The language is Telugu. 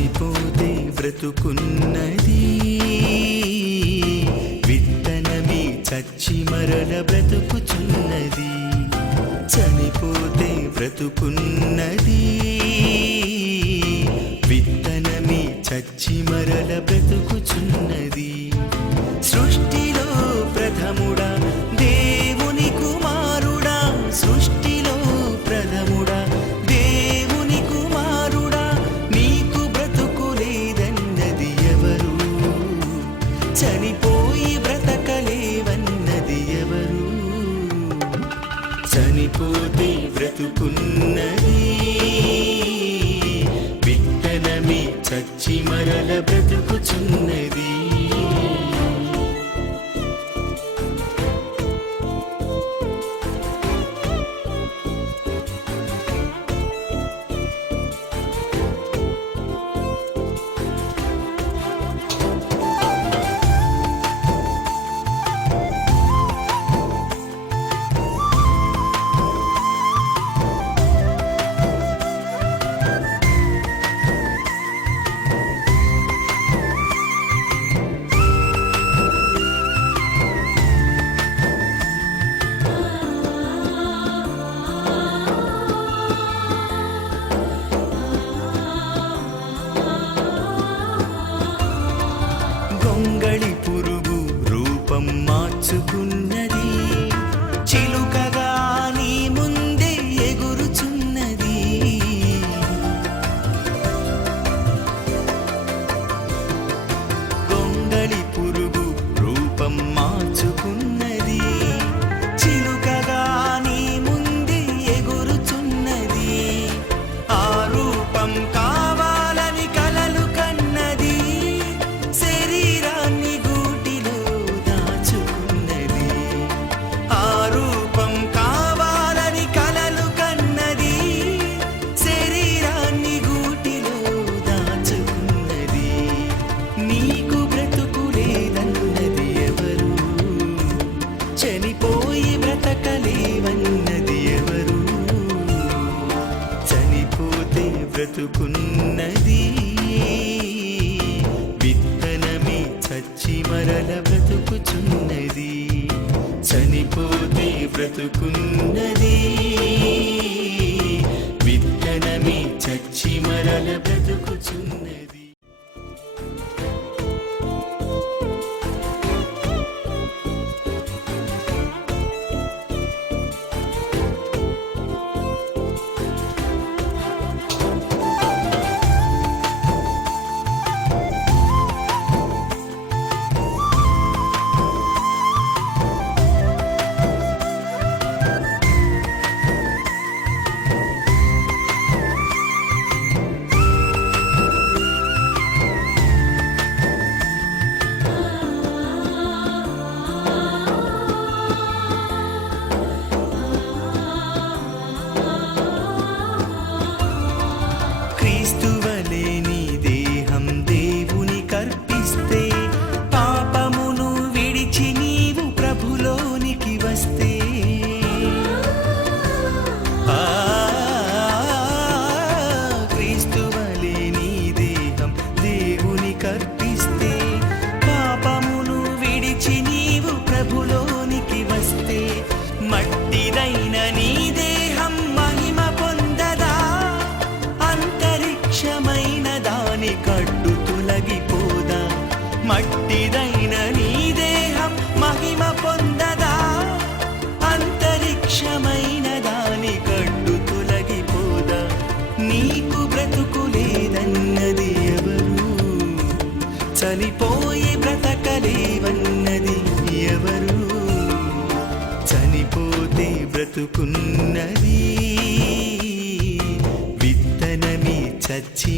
చనిపోతే బ్రతుకున్నది, విత్తనమే చచ్చి మరల బ్రతుకుచున్నది. చనిపోతే బ్రతుకున్నది, విత్తనమే చచ్చి మరల బ్రతుకుచున్నది. సృష్టిలో ప్రథముడా దేవుని కుమారుడా, సృష్టిలో ప్రథముడా దేవుని కుమారుడా, నీకు బ్రతుకు లేదన్నది ఎవరు? చనిపోయి బ్రతకలేవన్నది ఎవరు? చనిపోతే బ్రతుకున్నది, విత్తనమే చచ్చి మరల బ్రతుకుచున్నది. గొంగళి పురుగు రూపం మార్చుకున్నది, చిలుకగా నీ ముందే ఎగురుచున్నది. గొంగళి పురుగు రూపం మార్చుకున్నది, చిలుకగా నీ ముందే ఎగురుచున్నది. ఆ రూపం కావాలని కలలు కన్నది, శరీరాన్ని గూటిలో దాచుకున్నది. ఆ రూపం కావాలని కలలు కన్నది, శరీరాన్ని గూటిలో దాచుకున్నది. నీకు బ్రతుకు లేదన్నది ఎవరు? చనిపోయి బ్రతకలేవన్నది ఎవరు? చనిపోతే బ్రతుకున్నది, విత్తనమే చచ్చి మరల బ్రతుకుచున్నది. చనిపోతే బ్రతుకున్నది, విత్తనమే చచ్చి మరల బ్రతుకుచున్నది. క్రీస్తువలే నీ దేహం దేవుని కర్పిస్తే, పాపమును విడిచి నీవు ప్రభులోనికి వస్తే, క్రీస్తువలే నీ దేహం దేవుని కర్పిస్తే, పాపమును విడిచి నీవు ప్రభులోనికి వస్తే, మట్టిదైన నీ దేహం మహిమ పొందదా? అంతరిక్షమైన దాని కట్టు తొలగిపోదా? మట్టిదైన నీ దేహం మహిమ పొందదా? అంతరిక్షమైన దాని కట్టు తొలగిపోదా? నీకు బ్రతుకు లేదన్నది ఎవరు? చనిపోయి బ్రతకలేవన్నది ఎవరు? చనిపోతే బ్రతుకున్నది, విత్తనమే చచ్చి